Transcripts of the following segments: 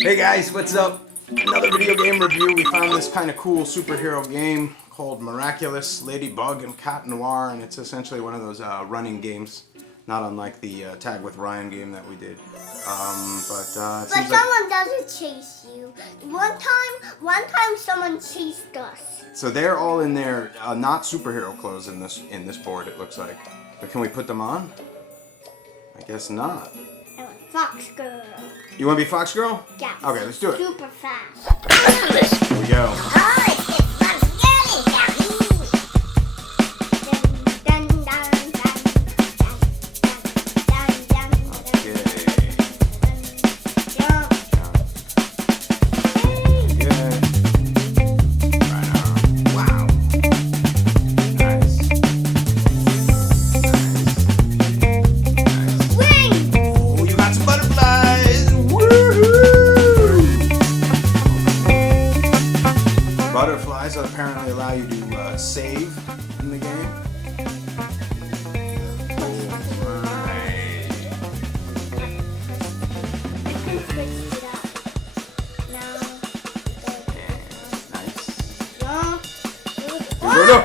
Hey guys, what's up? Another video game review. We found this kind of cool superhero game called Miraculous Ladybug and Noir, and it's essentially one of those running games, not unlike the Tag with Ryan game that we did. But someone doesn't chase you. One time someone chased us. So they're all in their not superhero clothes in this board. It looks like. But can we put them on? I guess not. I want Fox Girl. You want to be Fox Girl? Yeah. Okay, let's do it. Super fast. Here we go. Butterflies apparently allow you to save in the game.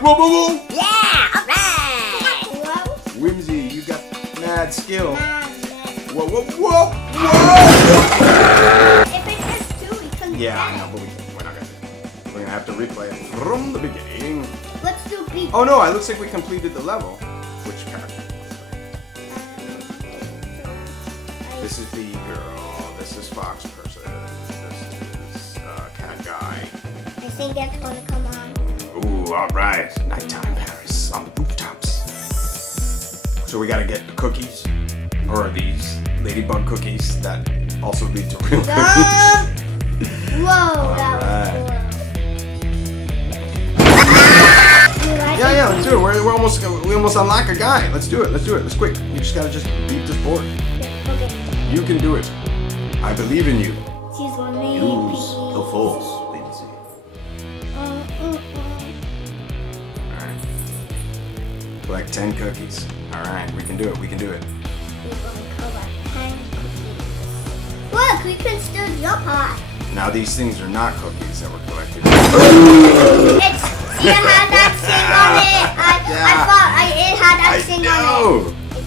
Whoa. Yeah, alright! Whimsy, you got mad skill. Whoa. If it hits two, we can Yeah, I know, but we're not gonna do it. We're gonna have to replay it from the beginning. Let's do B. Oh no, it looks like we completed the level. Which character? This is Bee Girl. This is Fox Person. This is Cat Guy. I think that's gonna come on. Ooh, alright. Nighttime Paris on the rooftops. So we gotta get the cookies. Or these ladybug cookies that also lead to real cookies. Whoa, that was cool. Yeah, let's do it. We almost unlock a guy. Let's do it. Let's quick. You just gotta beat this board. Okay. You can do it. I believe in you. She's on me. Use the force. Alright. Collect 10 cookies. Alright, we can do it. We're gonna collect 10 cookies. Look, we can still jump high. Now these things are not cookies that were collected. It had that thing on it. I thought it had that thing on it. It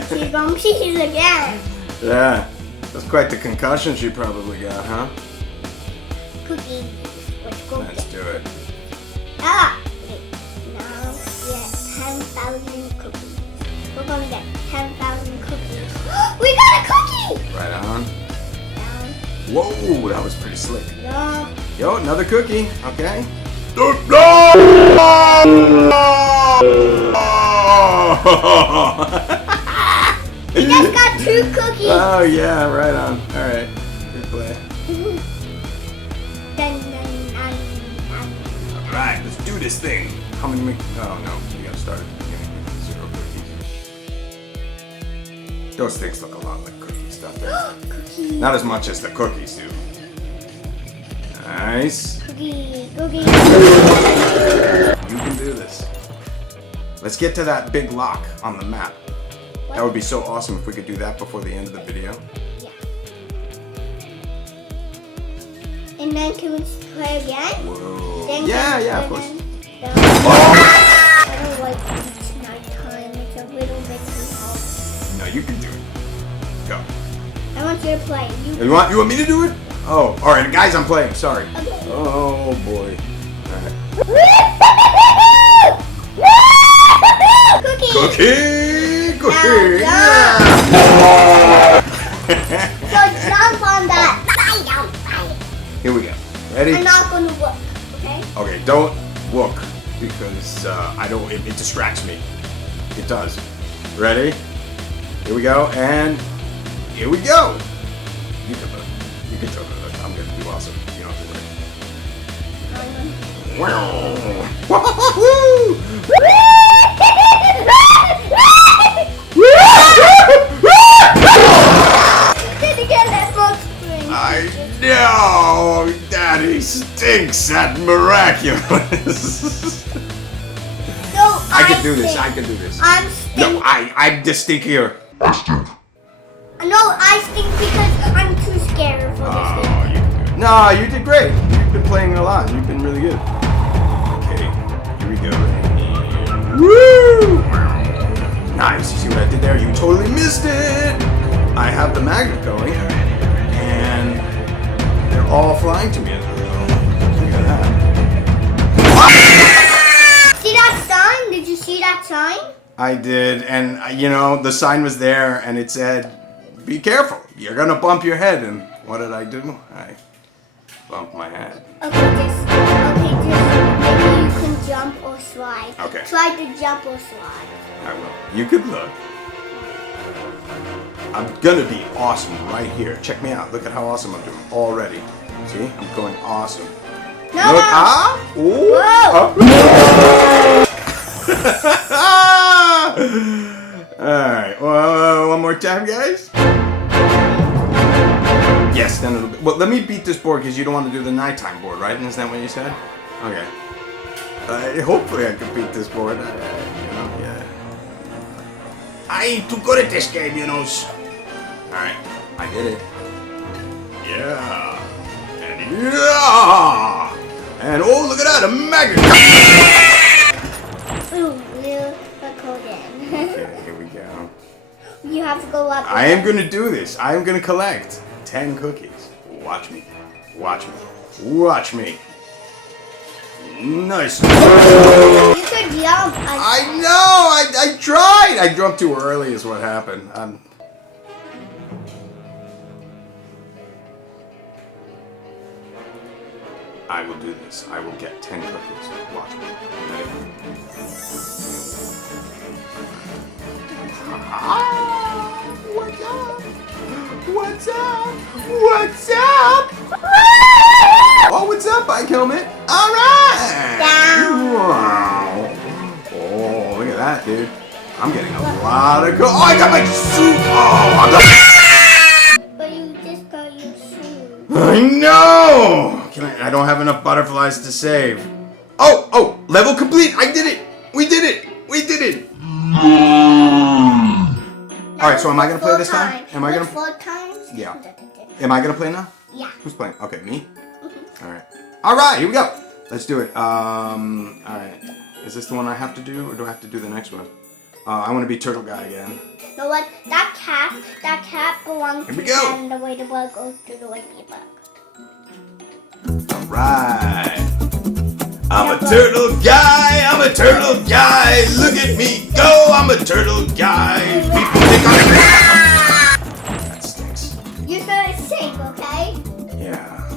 said, she's gonna cheese again. Yeah, that's quite the concussion she probably got, huh? Cookies. Let's go. Let's do it. Ah! Okay. Now we have 10,000 cookies. We're gonna get 10,000 cookies. We got a cookie! Right on. Down. Whoa, that was pretty slick. Up. Yo, another cookie. Okay. We just got 2 cookies. Oh yeah, right on. All right, good play. All right, let's do this thing. How many? Oh no, we gotta start at the beginning with 0 cookies. Those things look a lot like cookie stuff. Cookie. Not as much as the cookies do. Nice. Cookie. You can do this. Let's get to that big lock on the map. That would be so awesome if we could do that before the end of the video. Yeah. And then can we play again? Whoa. Then Yeah, of course. I don't like it's nighttime. It's a little bit too hot. No, you can do it. Go. I want you to play. You want me to do it? Oh, all right, guys, I'm playing. Sorry. Okay. Oh boy. All right. Cookie. Cookie. Yeah. So jump on that. Here we go. Ready? I'm not gonna look. Okay. Okay, don't look because it distracts me. It does. Ready? Here we go, and here we go. You can look. I'm gonna do awesome. You don't have to worry. Wahoo! Didn't get that book spring. I know, Daddy stinks at Miraculous. No, I can do this. I can do this. I'm stink. No, I'm the stinkier. No, I stink because I'm too scared for this game. You can do it. No, you did great. You've been playing a lot. You've been really good. Okay, here we go. Woo! Nice. You see what I did there? You totally missed it. I have the magnet going, and they're all flying to me as a result. Look at that. See that sign? Did you see that sign? I did, and you know, the sign was there, and it said, "Be careful, you're gonna bump your head." And what did I do? I bumped my head. Okay, just maybe you can jump or slide. Okay. Try to jump or slide. I will. You could look. I'm gonna be awesome right here. Check me out. Look at how awesome I'm doing already. See? I'm going awesome. No, Look, no. Ooh, Whoa. Alright, well, one more time, guys. Yes, then it'll be. Well, let me beat this board because you don't want to do the nighttime board, right? Isn't that what you said? Okay. Hopefully I can beat this board. Yeah. I ain't too good at this game, you know. Alright, I did it. Yeah. And yeah. And oh, look at that, a magnet. Ooh, you recorded. Okay, here we go. You have to go up. I am going to do this. I am going to collect 10 cookies. Watch me. Watch me. Watch me. Nice. You could jump. I know. I tried. I jumped too early is what happened. I will do this. I will get 10 cookies. Watch me. Ready? What's up? What's up? What's up? Oh, what's up, Bike Helmet? All right. Down. Wow. Oh, look at that, dude. I'm getting a lot of Oh, I got my suit. Oh, I'm But you just got your shoe. I know. I don't have enough butterflies to save. Oh, level complete. I did it. We did it. We did it. All right, so am I going to play this time? Am I going to 4 times? Yeah. Am I going to play now? Yeah. Who's playing? Okay, me? All right. All right, here we go. Let's do it. All right. Is this the one I have to do, or do I have to do the next one? I want to be Turtle Guy again. You know what? That cat belongs Here we to go. and the ladybug goes to the ladybug. All right. I'm a turtle guy. I'm a turtle guy. Look at me go. I'm a turtle guy. People think I'm That stinks. You're gonna sing, okay? Yeah.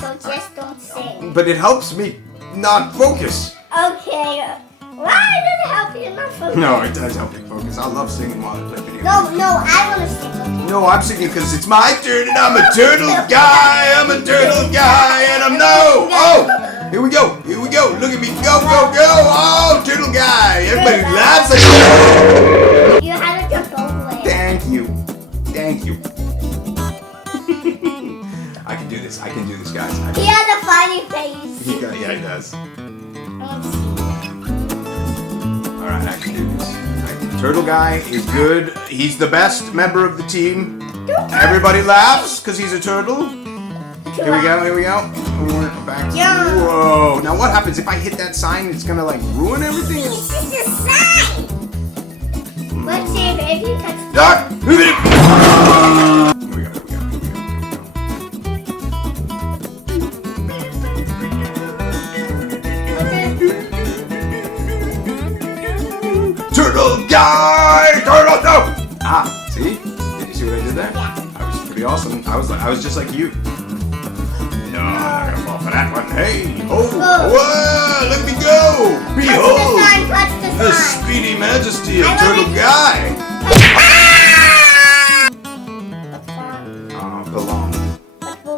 So just don't sing. But it helps me not focus. Okay. Why does it help you not focus? No, it does help me focus. I love singing while I play video games. No, I wanna sing, okay? No, I'm singing because it's my turn and I'm a turtle guy. I'm a turtle guy and I'm no. Oh, here we go. Here we go. Look at me go, go, go. Oh, turtle guy. Everybody laughs at You had to jump over it. Thank you. Thank you. I can do this. I can do this, guys. He has a funny face. Yeah, he does. Let's see. All right, I can do this. Turtle guy is good. He's the best member of the team. Everybody laughs because he's a turtle. Here we go, here we go. We're back to whoa. Now what happens if I hit that sign? It's gonna like ruin everything? It's just a sign. Let's see if you touch Ah! Here we go, here we go, here we go. Turtle guy! Turtle no! Ah, see? Did you see what I did there? Yeah. I was pretty awesome. I was just like you. No, I'm not gonna fall for that one. Hey! Oh! Whoa! Let me go! Behold! Touch the The sign. speedy majesty of I Turtle wanna- Guy! Belong.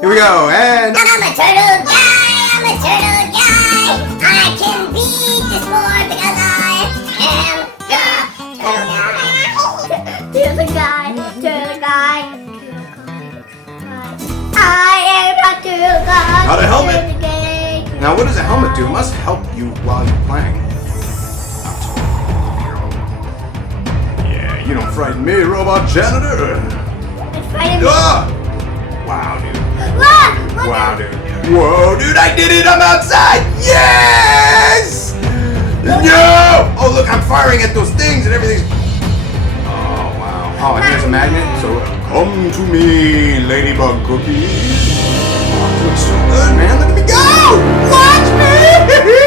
Here we go, and... I'm a turtle guy! I'm a turtle guy! I can beat this board because I am the turtle guy! Turtle guy! I am a turtle guy! Got a helmet. Turtle guy. Now what does a helmet do? It must help you while you're playing. Yeah, you don't frighten me, robot janitor. It's fighting me. Ah! Wow, dude. Look! Wow, dude. Whoa, dude, I did it! I'm outside! Yes! No! Oh, look, I'm firing at those things and everything's... Oh, wow. Oh, and here's a magnet. So, come to me, Ladybug cookies. Oh, I'm doing so good, man. Look at me go! Watch me!